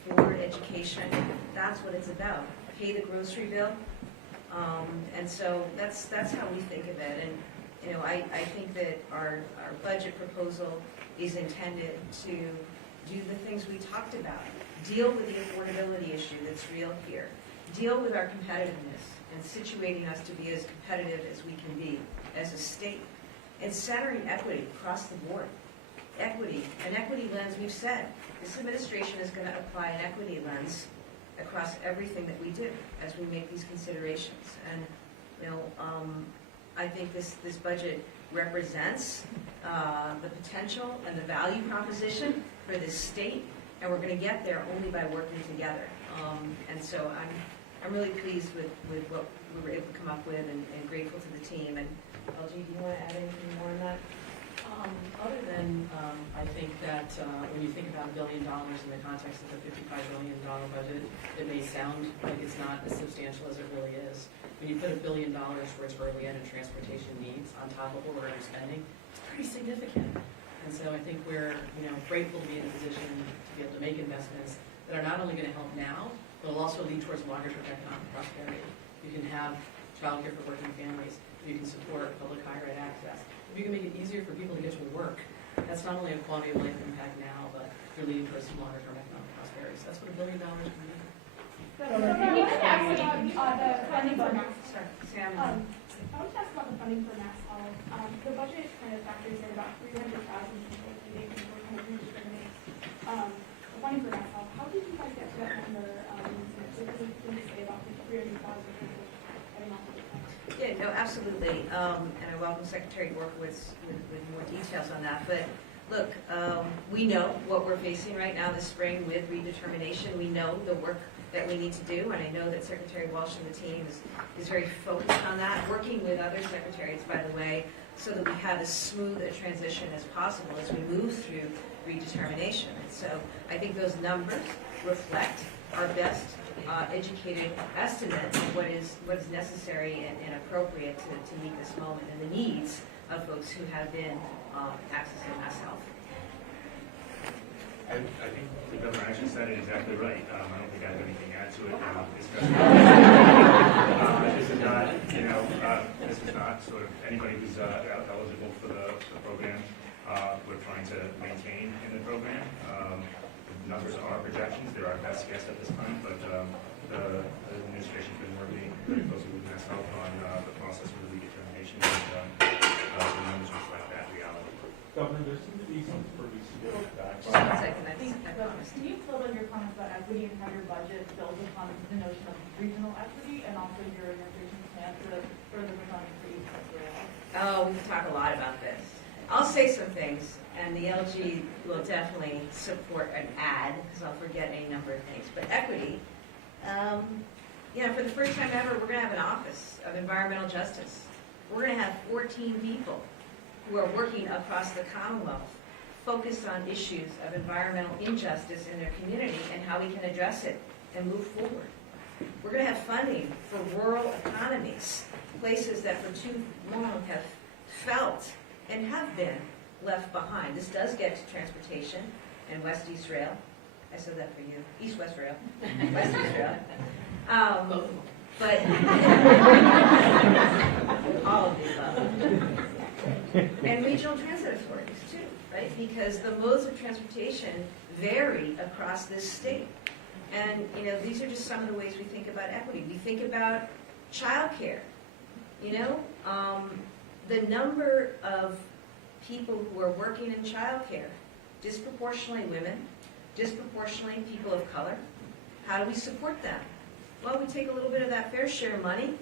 afford education. That's what it's about. Pay the grocery bill. And so that's how we think of it. And I think that our budget proposal is intended to do the things we talked about. Deal with the affordability issue that's real here. Deal with our competitiveness and situating us to be as competitive as we can be as a state. And centering equity across the board. Equity, an equity lens, we've said, this administration is going to apply an equity lens across everything that we do as we make these considerations. And, I think this budget represents the potential and the value proposition for this state, and we're going to get there only by working together. And so I'm really pleased with what we were able to come up with, and grateful to the team. And LG, do you want to add anything more on that? Other than, I think that when you think about $1 billion in the context of the $55 billion budget, it may sound like it's not as substantial as it really is. When you put $1 billion towards early ed and transportation needs on top of what we're already spending, it's pretty significant. And so I think we're grateful to be in a position to be able to make investments that are not only going to help now, but will also lead towards longer-term economic prosperity. You can have childcare for working families. You can support public higher ed access. If you can make it easier for people to get to work, that's not only a quality of life impact now, but you're leading towards some longer-term economic prosperity. So that's what $1 billion can do. I wanted to ask about the funding for Max. Sorry, Sam. I wanted to ask about the funding for Max Health. The budget kind of factors in about 300,000 people needing to work on rediscriminate. The funding for Max Health, how did you guys get to that number? So what did you say about the 300,000 people getting off the plan? Yeah, no, absolutely. And I welcome Secretary Borkowitz with more details on that. But look, we know what we're facing right now this spring with redetermination. We know the work that we need to do, and I know that Secretary Walsh and the team is very focused on that, working with other secretaries, by the way, so that we have as smooth a transition as possible as we move through redetermination. And so I think those numbers reflect our best educated estimate of what is necessary and appropriate to meet this moment and the needs of folks who have been accessing Mass Health. I think the governor actually said it exactly right. I don't think I have anything to add to it. This is not sort of anybody who's eligible for the program. We're trying to maintain in the program. The numbers are projections. They're our best guess at this time, but the administration's been working very closely with Mass Health on the process for the redetermination, and the numbers reflect that reality. Governor, there seems to be some pretty significant Just one second, I think I promised. Can you build on your comments about equity and how your budget builds upon the notion of regional equity and also your integration plan to further the funding for each area? Oh, we can talk a lot about this. I'll say some things, and the LG will definitely support an ad, because I'll forget any number of things. But equity, for the first time ever, we're going to have an Office of Environmental Justice. We're going to have 14 people who are working across the Commonwealth, focused on issues of environmental injustice in their community and how we can address it and move forward. We're going to have funding for rural economies, places that for too long have felt and have been left behind. This does get to transportation and West-East Rail. I said that for you. East-West Rail. West-East Rail. But all of the above. And regional transit authorities too, right? Because the modes of transportation vary across this state. And, these are just some of the ways we think about equity. We think about childcare. The number of people who are working in childcare, disproportionately women, disproportionately people of color. How do we support them? Well, we take a little bit of that fair share money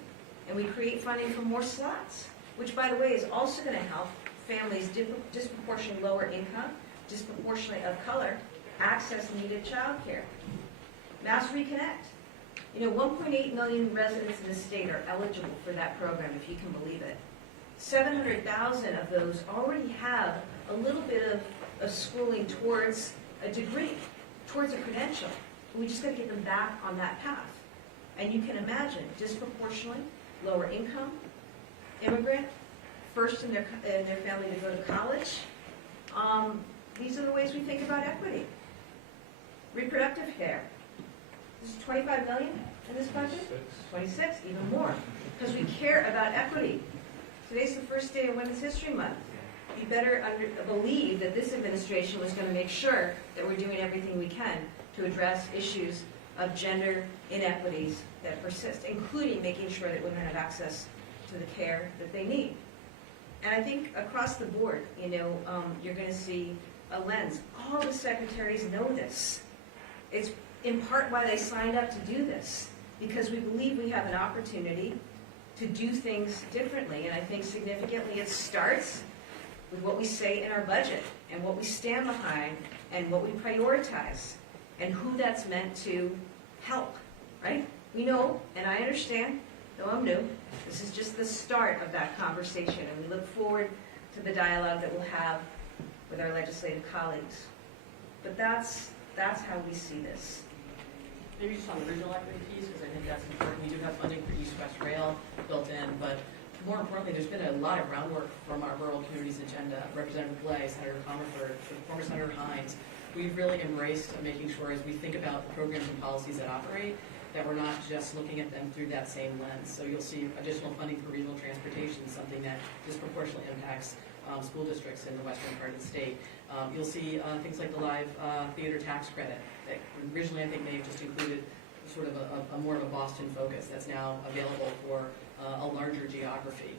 and we create funding for more slots, which, by the way, is also going to help families disproportionately lower income, disproportionately of color, access needed childcare. Mass Reconnect. 1.8 million residents in the state are eligible for that program, if you can believe it. 700,000 of those already have a little bit of schooling towards a degree, towards a credential. We just got to get them back on that path. And you can imagine, disproportionately lower income, immigrant, first in their family to go to college. These are the ways we think about equity. Reproductive care. This is 25 million in this budget? 26, even more. Because we care about equity. Today's the first day of Women's History Month. You better believe that this administration was going to make sure that we're doing everything we can to address issues of gender inequities that persist, including making sure that women have access to the care that they need. And I think across the board, you're going to see a lens. All the secretaries know this. It's in part why they signed up to do this, because we believe we have an opportunity to do things differently. And I think significantly it starts with what we say in our budget and what we stand behind and what we prioritize and who that's meant to help, right? We know, and I understand, though I'm new, this is just the start of that conversation, and we look forward to the dialogue that we'll have with our legislative colleagues. But that's how we see this. Maybe just on the regional equity piece, because I think that's important. We do have funding for East-West Rail built in, but more importantly, there's been a lot of groundwork from our rural communities agenda. Representative Blais, Senator Comerford, former Senator Hines. We've really embraced making sure as we think about the programs and policies that operate, that we're not just looking at them through that same lens. So you'll see additional funding for regional transportation, something that disproportionately impacts school districts in the western part of the state. You'll see things like the live theater tax credit that originally I think may have just included sort of a more of a Boston focus that's now available for a larger geography.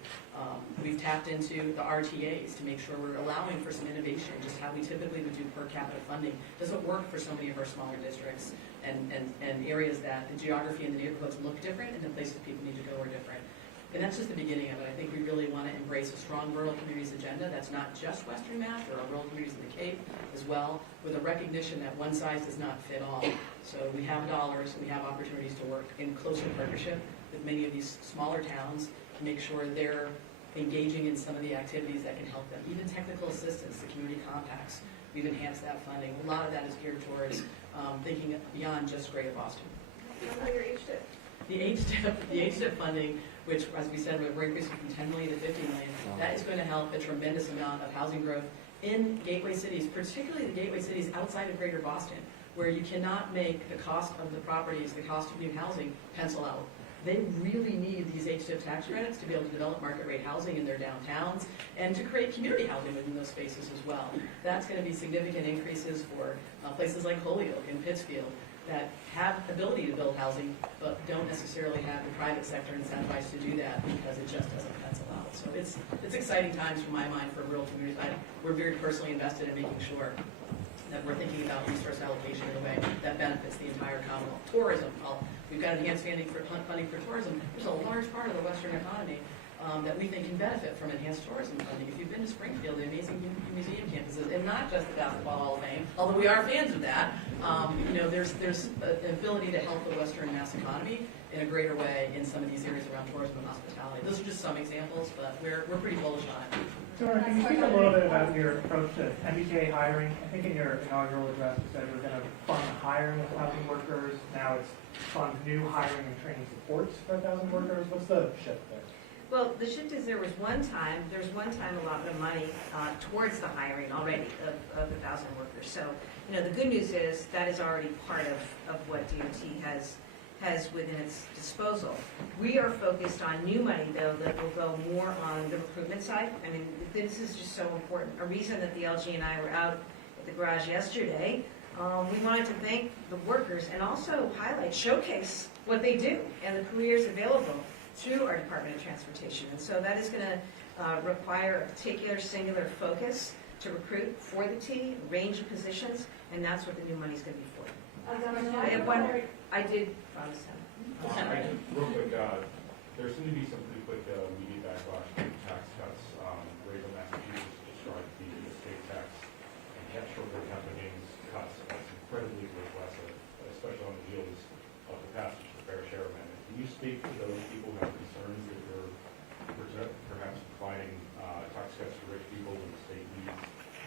We've tapped into the RTAs to make sure we're allowing for some innovation, just how we typically would do per capita funding. Doesn't work for so many of our smaller districts and areas that the geography and the neighborhoods look different and the places people need to go are different. And that's just the beginning of it. I think we really want to embrace a strong rural communities agenda that's not just Western Mass, there are rural communities in the Cape as well, with a recognition that one size does not fit all. So we have dollars and we have opportunities to work in closer partnership with many of these smaller towns to make sure they're engaging in some of the activities that can help them. Even technical assistance, the community compacts, we've enhanced that funding. A lot of that is geared towards thinking beyond just Greater Boston. The HDIP funding, which, as we said, we're increasing from 10 million to 50 million, that is going to help a tremendous amount of housing growth in gateway cities, particularly the gateway cities outside of Greater Boston, where you cannot make the cost of the properties, the cost of new housing, pencil out. They really need these HDIP tax credits to be able to develop market rate housing in their downtowns and to create community housing within those spaces as well. That's going to be significant increases for places like Holyoke and Pittsfield that have ability to build housing but don't necessarily have the private sector incentivized to do that because it just doesn't pencil out. So it's exciting times from my mind for rural communities. We're very personally invested in making sure that we're thinking about resource allocation in a way that benefits the entire Commonwealth. Tourism, we've got enhanced funding for tourism. There's a large part of the Western economy that we think can benefit from enhanced tourism funding. If you've been to Springfield, the amazing museum campuses, and not just the Basketball Hall of Fame, although we are fans of that, there's an ability to help the Western Mass economy in a greater way in some of these areas around tourism and hospitality. Those are just some examples, but we're pretty bullish on it. Dora, can you speak a little bit about your approach to MBTA hiring? I think in your inaugural address you said you were going to fund the hiring of 1,000 workers. Now it's fund new hiring and training supports for 1,000 workers. What's the shift there? Well, the shift is there was one time allotment of money towards the hiring already of 1,000 workers. So, the good news is that is already part of what DOT has within its disposal. We are focused on new money, though, that will go more on the recruitment side. I mean, this is just so important. A reason that the LG and I were out at the garage yesterday, we wanted to thank the workers and also showcase what they do and the careers available through our Department of Transportation. And so that is going to require a particular singular focus to recruit for the T, a range of positions, and that's what the new money is going to be for. I did promise him. Real quick, there seemed to be some pretty quick media backlash to tax cuts. Rayville, Massachusetts described the estate tax and short-term capital gains cuts as incredibly regressive, especially on the heels of the passage of the Fair Share Amendment. Can you speak to those people who have concerns that you're perhaps providing tax cuts to rich people when the state needs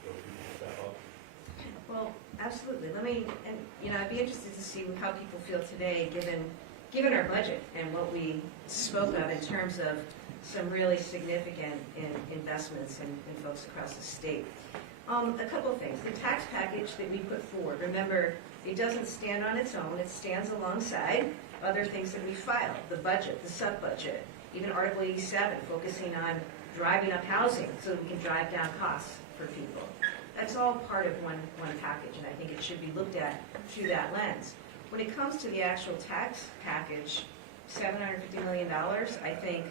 those people to step up? Well, absolutely. I'd be interested to see how people feel today, given our budget and what we spoke of in terms of some really significant investments in folks across the state. A couple of things. The tax package that we put forward, remember, it doesn't stand on its own. It stands alongside other things that we filed, the budget, the sub-budget, even Article 87, focusing on driving up housing so that we can drive down costs for people. That's all part of one package, and I think it should be looked at through that lens. When it comes to the actual tax package, $750 million, I think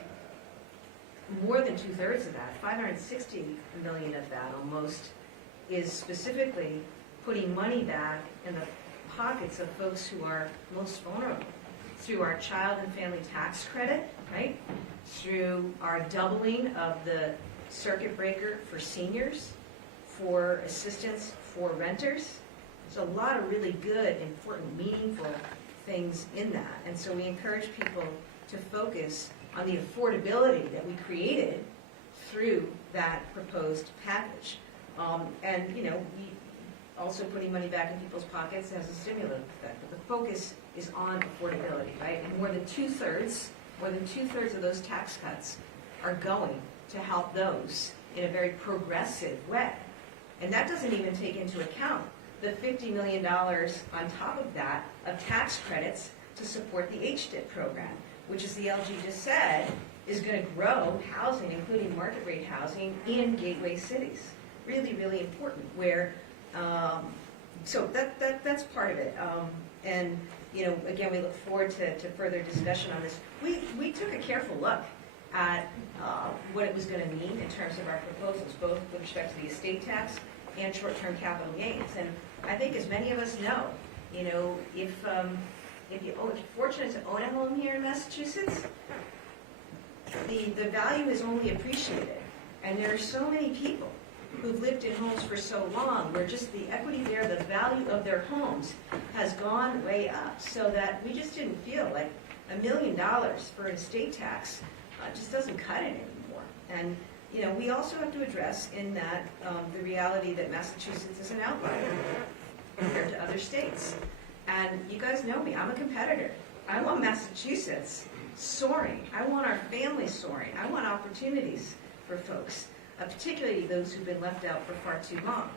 more than two-thirds of that, $560 million of that almost, is specifically putting money back in the pockets of folks who are most vulnerable through our child and family tax credit, right? Through our doubling of the circuit breaker for seniors, for assistance for renters. There's a lot of really good, important, meaningful things in that. And so we encourage people to focus on the affordability that we created through that proposed package. We also putting money back in people's pockets has a stimulant effect. But the focus is on affordability, right? And more than two-thirds of those tax cuts are going to help those in a very progressive way. And that doesn't even take into account the $50 million on top of that of tax credits to support the HDIP program, which, as the LG just said, is going to grow housing, including market rate housing, in gateway cities. Really, really important. So that's part of it. Again, we look forward to further discussion on this. We took a careful look at what it was going to mean in terms of our proposals, both with respect to the estate tax and short-term capital gains. And I think, as many of us know, if you're fortunate to own a home here in Massachusetts, the value is only appreciated. And there are so many people who've lived in homes for so long where just the equity there, the value of their homes has gone way up, so that we just didn't feel like $1 million for an estate tax just doesn't cut it anymore. And we also have to address in that the reality that Massachusetts is an outlier compared to other states. And you guys know me, I'm a competitor. I want Massachusetts soaring. I want our families soaring. I want opportunities for folks, particularly those who've been left out for far too long.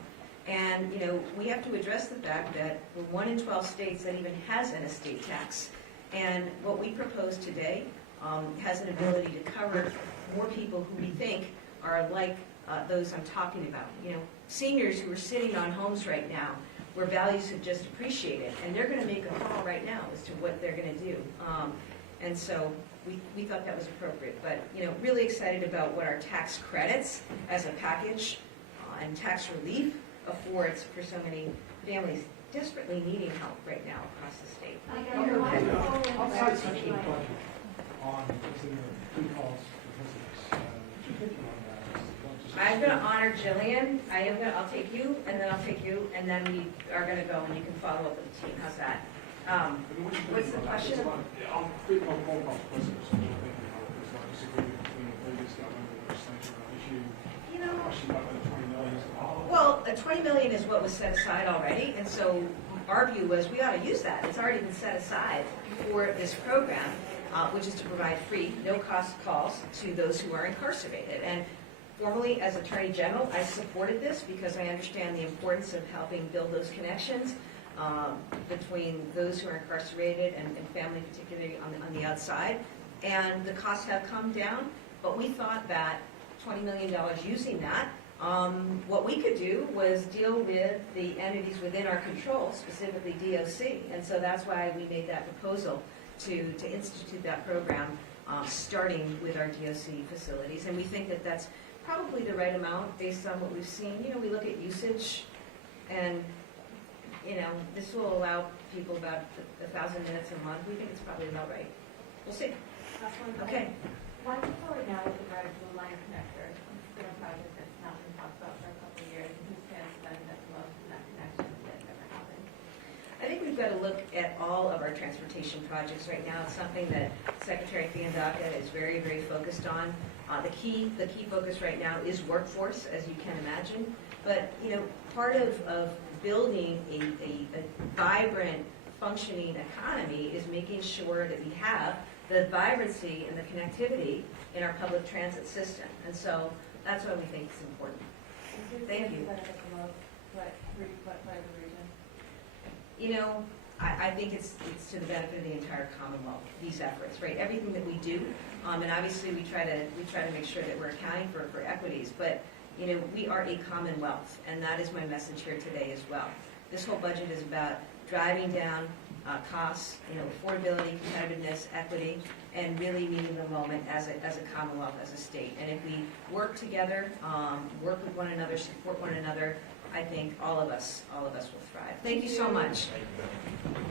And, we have to address the fact that we're 1 in 12 states that even has an estate tax. And what we propose today has an ability to cover more people who we think are like those I'm talking about. Seniors who are sitting on homes right now where values have just appreciated, and they're going to make a call right now as to what they're going to do. And so we thought that was appropriate. But, really excited about what our tax credits as a package and tax relief affords for so many families desperately needing help right now across the state. Outside section of the budget on considering food costs for visitors. Two people on that. I'm going to honor Jillian. I'll take you, and then I'll take you, and then we are going to go, and you can follow up with the team. How's that? What's the question? On food cost for visitors, what do you think about it? There's not disagreement between the previous government and the legislature on issue. Question about the 20 million. Well, 20 million is what was set aside already, and so our view was we ought to use that. It's already been set aside for this program, which is to provide free, no-cost calls to those who are incarcerated. And formally, as Attorney General, I supported this because I understand the importance of helping build those connections between those who are incarcerated and family, particularly on the outside. And the costs have come down, but we thought that $20 million using that, what we could do was deal with the entities within our control, specifically DOC. And so that's why we made that proposal to institute that program, starting with our DOC facilities. And we think that that's probably the right amount based on what we've seen. We look at usage, and this will allow people about 1,000 minutes a month. We think it's probably about right. We'll see. Last one. Okay. Why move forward now with the Red Blue Line Connector? It's been a project that's not been talked about for a couple of years. Who stands to benefit the most from that connection if that ever happens? I think we've got to look at all of our transportation projects right now. It's something that Secretary Fiandaca is very, very focused on. The key focus right now is workforce, as you can imagine. But, part of building a vibrant, functioning economy is making sure that we have the vibrancy and the connectivity in our public transit system. And so that's why we think it's important. Thank you. I think it's to the benefit of the entire Commonwealth, these efforts, right? Everything that we do, and obviously we try to make sure that we're accounting for equities, but we are a Commonwealth, and that is my message here today as well. This whole budget is about driving down costs, affordability, competitiveness, equity, and really meeting the moment as a Commonwealth, as a state. And if we work together, work with one another, support one another, I think all of us will thrive. Thank you so much. Thank you.